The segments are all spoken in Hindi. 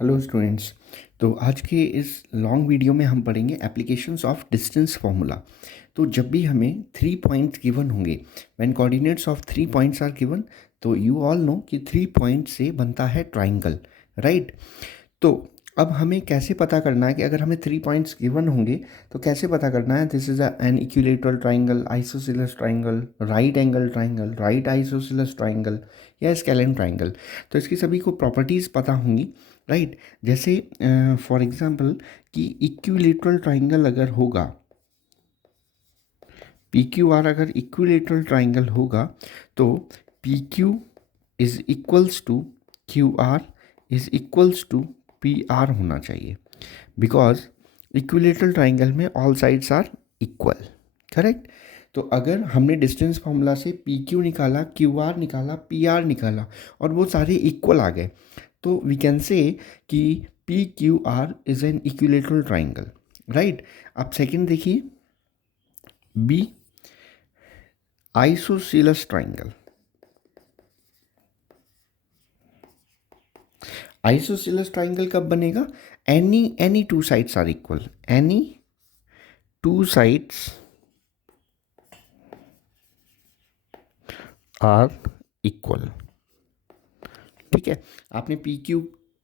Hello students. तो आज के इस लॉन्ग वीडियो में हम पढ़ेंगे एप्लीकेशंस ऑफ डिस्टेंस फार्मूला। तो जब भी हमें 3 पॉइंट्स गिवन होंगे, when coordinates of 3 points are given, तो यू ऑल नो कि 3 पॉइंट से बनता है ट्राइंगल, राइट। तो अब हमें कैसे पता करना है कि अगर हमें 3 पॉइंट्स गिवन होंगे तो कैसे पता करना है this is an equilateral triangle, isosceles triangle, right angle triangle, right isosceles triangle या स्केलेन ट्राइंगल। तो इसकी सभी को प्रॉपर्टीज़ पता होंगी, राइट। जैसे फॉर एग्जांपल कि इक्विलेटरल ट्राइंगल अगर होगा, पी क्यू आर अगर इक्विलेटरल ट्राइंगल होगा तो P Q is equals to Q R is equals to P R होना चाहिए, बिकॉज इक्विलेटरल ट्राइंगल में all sides are equal, correct. तो अगर हमने डिस्टेंस फार्मूला से पी क्यू निकाला, क्यू आर निकाला, पी आर निकाला और वो सारे इक्वल आ गए, तो वी कैन से कि P Q R is an equilateral triangle, right. अब सेकंड देखिए, B isosceles triangle. Isosceles triangle कब बनेगा? Any two sides are equal, any two sides are equal, ठीक है। आपने पी क्यू,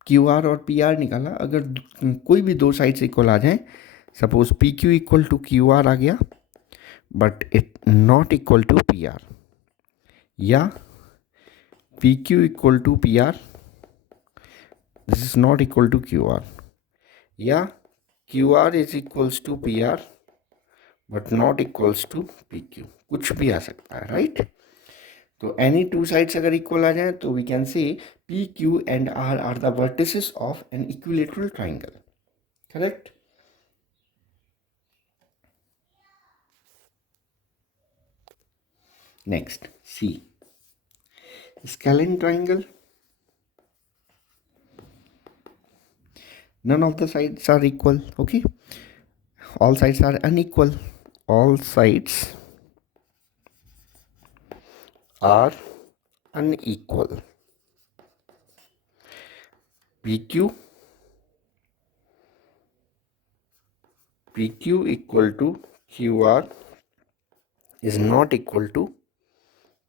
क्यू आर और पी आर निकाला, अगर कोई भी दो साइड्स इक्वल आ जाए, suppose P Q equal to Q R आ गया but it not equal to P R, या P Q equal to P R this is not equal to Q R, या Q R is equals to P R but not equals to P Q, कुछ भी आ सकता है, राइट। तो एनी टू साइड्स अगर इक्वल आ जाए तो we can say P Q and R are the vertices of an equilateral triangle, correct. Next C, scalene triangle, none of the sides are equal, okay, all sides are unequal, all sides are unequal, pq equal to qr is not equal to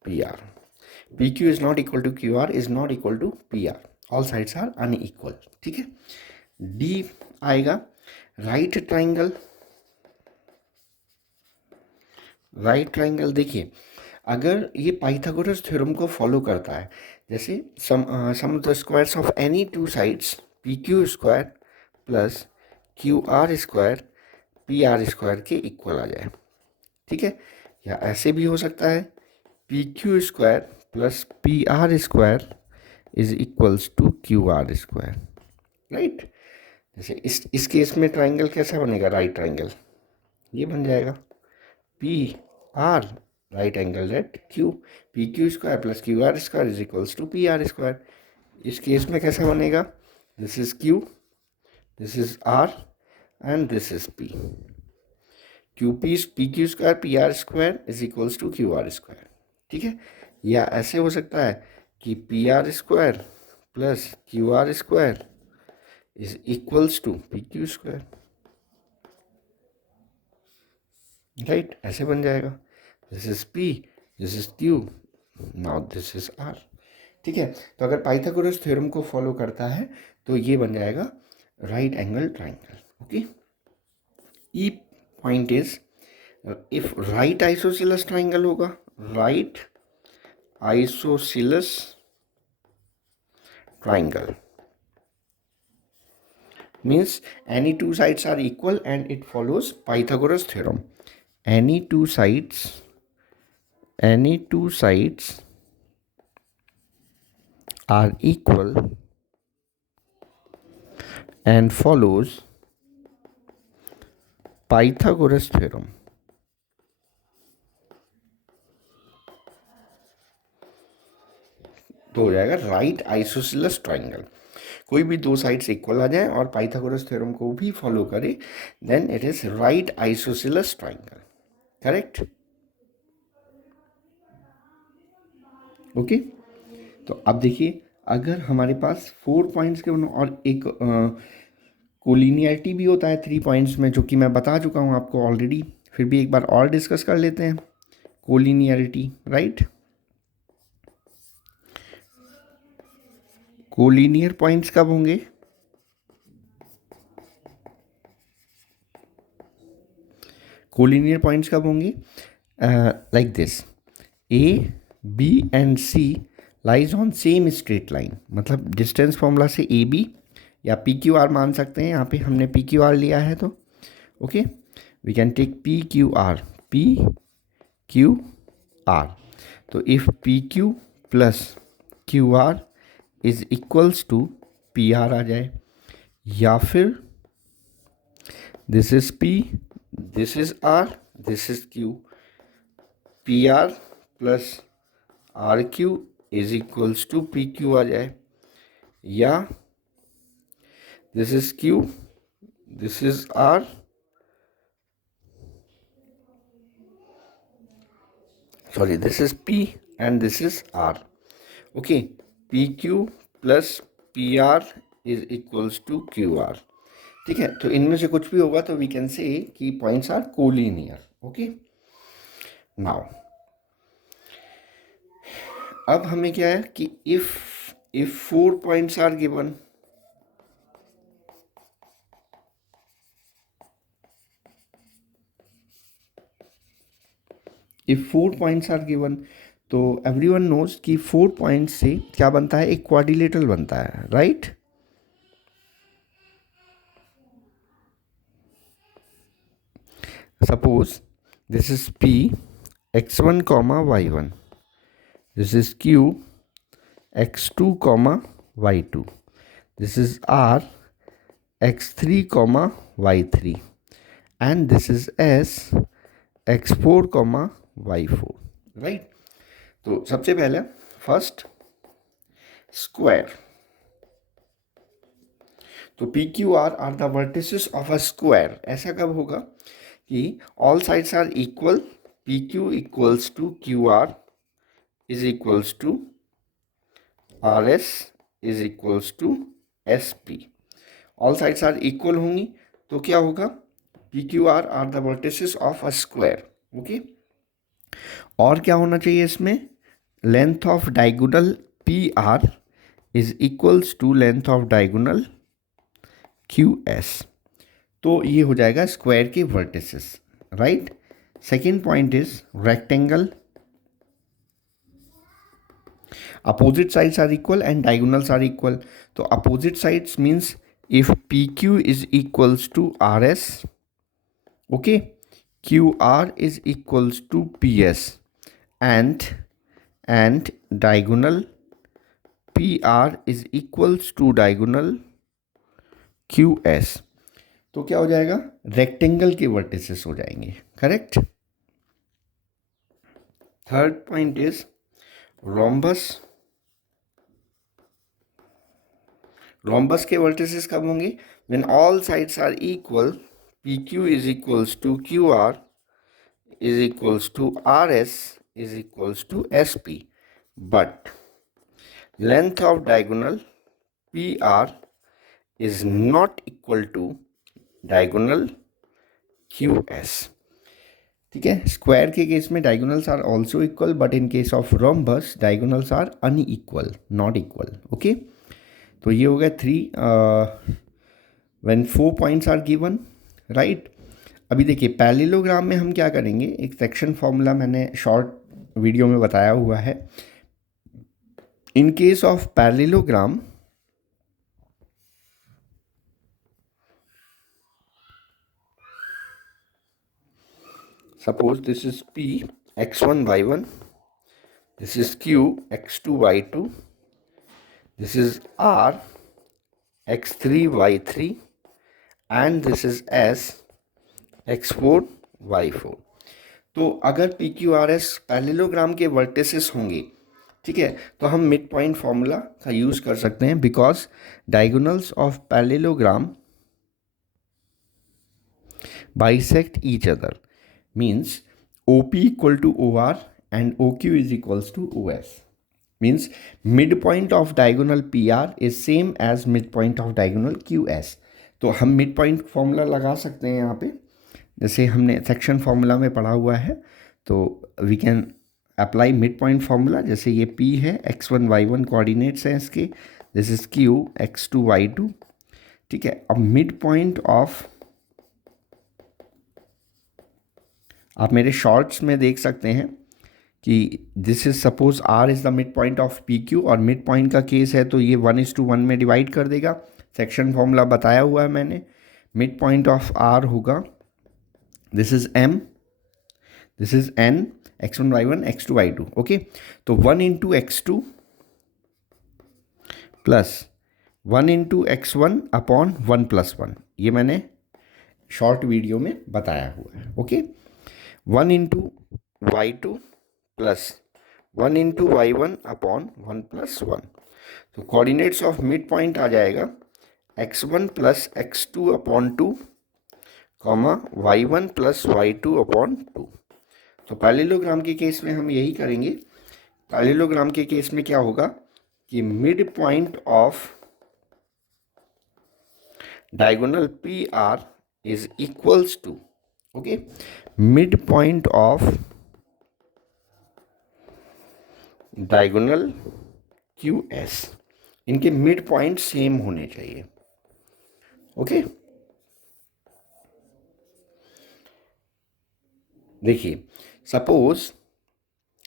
pr, pq is not equal to qr is not equal to pr, all sides are unequal, ठीक है। डी आएगा राइट ट्राइंगल। राइट ट्राइंगल देखिए, अगर ये पाइथागोरस थ्योरम को फॉलो करता है, जैसे sum of the squares of any two sides P Q square plus Q R square P R square के इक्वल आ जाए, ठीक है। या ऐसे भी हो सकता है P Q square plus P R square is equals to Q R square, right. जैसे इस केस में ट्राइंगल कैसा बनेगा? राइट ट्राइंगल ये बन जाएगा P R right angle at Q, P Q square plus Q R square is equals to P R square. इस केस में कैसा बनेगा? This is Q, this is R and this is P, P Q square P R square is equals to Q R square, ठीक है। या ऐसे हो सकता है कि P R square plus Q R square is equals to P Q square, right. ऐसे बन जाएगा this is P, this is Q, now this is R, ठीक है। तो अगर पाइथागोरस थ्योरम को फॉलो करता है तो ये बन जाएगा right angle triangle, okay. E point is if right isosceles triangle होगा, right isosceles triangle means any two sides are equal and it follows Pythagoras theorem. Any two sides are equal and follows Pythagoras theorem. तो हो जाएगा राइट आइसोसेलेस ट्राइंगल। कोई भी दो साइड्स इक्वल आ जाए और पाइथागोरस थ्योरम को भी फॉलो करे, then it is right isosceles triangle, correct, okay. तो अब देखिए अगर हमारे पास 4 पॉइंट्स के और एक कोलिनियरिटी भी होता है 3 पॉइंट्स में, जो कि मैं बता चुका हूँ आपको ऑलरेडी, फिर भी एक बार और डिस्कस कर लेते हैं कोलिनियरिटी, राइट। कोलिनियर पॉइंट्स कब होंगे? कोलिनियर पॉइंट्स कब होंगे? Like this, A B and C lies on same straight line, मतलब डिस्टेंस फॉर्मूला से ए बी या पी क्यू आर मान सकते हैं, यहाँ पे हमने पी क्यू आर लिया है, तो okay we can take P Q R, P Q R. तो if P Q plus Q R is equals to P R आ जाए, या फिर this is P, this is R, this is Q, P R plus R Q is equals to P Q आ जाए, या this is Q, this is R, sorry this is P and this is R, okay, PQ plus PR is equals to QR, ठीक है। तो इनमें से कुछ भी होगा तो वी कैन से कि points are collinear, okay. Now अब हमें क्या है कि if 4 points are given, if 4 points are given, तो एवरीवन नोज कि 4 पॉइंट्स से क्या बनता है, एक क्वाड्रिलेटरल बनता है, right. Suppose this is P x1 comma y1, this is Q x2 comma y2, this is R x3 comma y3, and this is S x4 comma y4, राइट। तो सबसे पहले फर्स्ट स्क्वायर, तो P Q R the vertices of a square. ऐसा कब होगा कि all sides are equal, P Q equals to Q R is equals to R S is equals to S P. All sides are equal होंगी तो क्या होगा, P Q R the vertices of a square, okay. और क्या होना चाहिए इसमें, length of diagonal P R is equals to length of diagonal Q S. तो ये हो जाएगा स्क्वायर के vertices, right. Second point is rectangle, opposite sides are equal and diagonals are equal. तो opposite sides means if P Q is equals to R S, okay, Q R is equals to P S, and diagonal PR is equals to diagonal QS। तो क्या हो जाएगा, रेक्टेंगल के वर्टिसेस हो जाएंगे, correct. Third point is rhombus. Rhombus के वर्टिसेस कब होंगे, when all sides are equal, PQ is equals to QR is equals to RS is equals to SP, but length of diagonal PR is not equal to diagonal QS, ठीक है। स्क्वायर के केस में diagonals are also equal, but in case of rhombus diagonals are unequal, not equal, okay. तो ये हो गया 3 when 4 points are given, right. अभी देखिए पैरेललोग्राम में हम क्या करेंगे, एक सेक्शन फॉर्मूला मैंने शॉर्ट वीडियो में बताया हुआ है। In case of parallelogram, suppose this is P x1 y1, this is Q x2 y2, this is R x3 y3, and this is S x4 y4। तो अगर P Q R S parallelogram के वर्टिसेस होंगे, ठीक है, तो हम मिड पॉइंट फॉर्मूला का यूज़ कर सकते हैं, because diagonals of parallelogram bisect each other, means OP equal to OR and OQ is equals to OS, means mid point of diagonal P R is same as mid point of diagonal Q S. तो हम मिड पॉइंट फॉर्मूला लगा सकते हैं यहाँ पे, जैसे हमने सेक्शन फॉर्मूला में पढ़ा हुआ है। तो we can apply mid point formula. जैसे ये P है, x1 y1 कोऑर्डिनेट्स हैं इसके, this is Q x2 y2। ठीक है, अब मिड पॉइंट ऑफ, आप मेरे शॉर्ट्स में देख सकते हैं कि this is suppose R is the mid point of PQ, और मिड पॉइंट का केस है तो ये 1:1 में डिवाइड कर देगा। सेक्शन फॉर्मूला बताया हुआ है मैंने। मिड पॉइंट ऑफ R होगा, this is M, this is N, x1 y1 x2 y2। Okay, तो 1 into x2 plus 1 into x1 upon 1+1, ये मैंने शॉर्ट वीडियो में बताया हुआ है। Okay, 1 into y2 plus 1 into y1 upon 1+1। तो कोऑर्डिनेट्स ऑफ मिड पॉइंट आ जाएगा x1 plus x2 upon 2, comma y1 plus y2 upon 2। तो पैरेललोग्राम के केस में हम यही करेंगे। पैरेललोग्राम के केस में क्या होगा कि mid point of diagonal P R is equals to, okay, mid point of diagonal Q S. इनके मिड पॉइंट सेम होने चाहिए। ओके, देखिए सपोज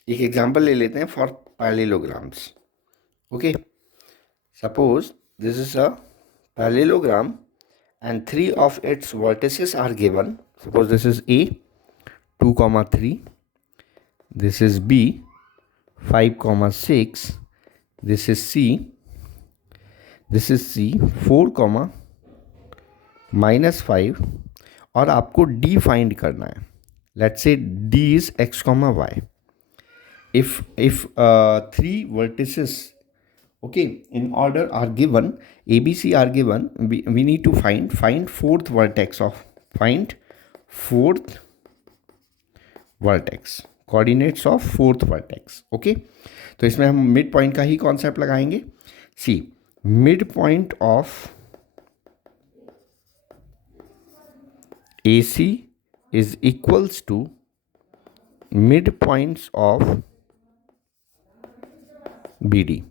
एक एग्जांपल ले लेते हैं for parallelograms. Okay, suppose this is a parallelogram and 3 of its vertices are given. Suppose this is A 2,3, this is B 5,6, this is C, this is C 4, -5, और आपको D फाइंड करना है। Let's say D is x, y. If 3 vertices, okay, in order are given, ABC are given, we need to find fourth vertex of, find fourth vertex, coordinates of fourth vertex। ओके, तो इसमें हम मिड पॉइंट का ही कॉन्सेप्ट लगाएंगे। See mid point of AC is equals to mid points of BD।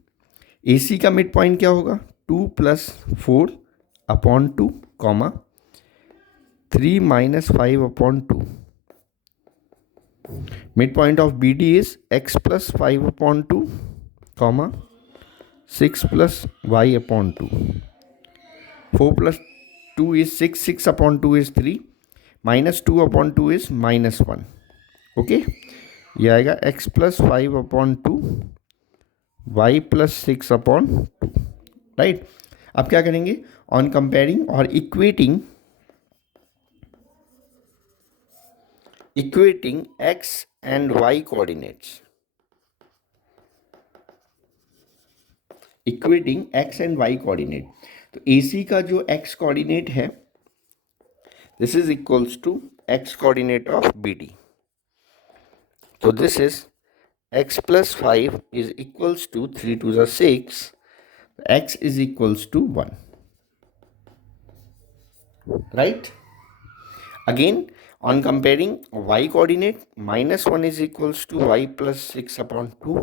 AC का मिड पॉइंट क्या होगा 2 + 4 upon 2, comma 3 - 5 upon 2। Mid point of BD is x + 5 upon 2, comma 6 + y upon 2। 4 + 2 is 6, 6 upon 2 is 3, -2 upon 2 is -1। Okay, ये आएगा x + 5 upon 2, y + 6 upon 2। Right, अब क्या करेंगे, ऑन कंपेयरिंग और equating x and y coordinates, equating x and y coordinate. तो AC का जो x कोऑर्डिनेट है, this is equals to x coordinate of BD। तो this is x + 5 is equals to 3 × 6, x is equals to 1। Right, again on comparing y coordinate, -1 is equals to y + 6 upon 2,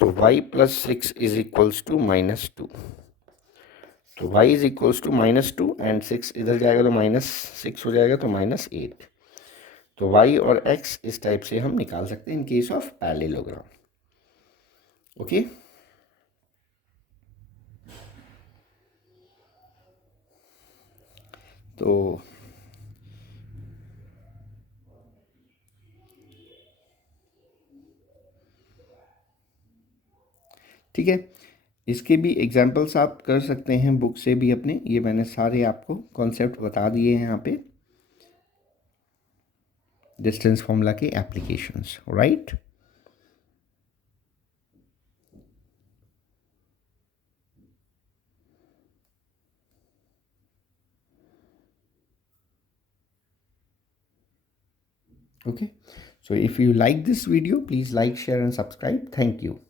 तो y + 6 is equals to -2। तो y is equals to -2 and 6 इधर जाएगा तो -6 हो जाएगा, तो -8। तो y और x इस टाइप से हम निकाल सकते हैं इन केस ऑफ पैरेललोग्राम। ओके, तो ठीक है, इसके भी एग्जाम्पल्स आप कर सकते हैं बुक से भी अपने। ये मैंने सारे आपको कॉन्सेप्ट बता दिए हैं यहाँ पे, डिस्टेंस फॉर्मूला के applications. Right, okay, So if you like this video, please like, share and subscribe. Thank you.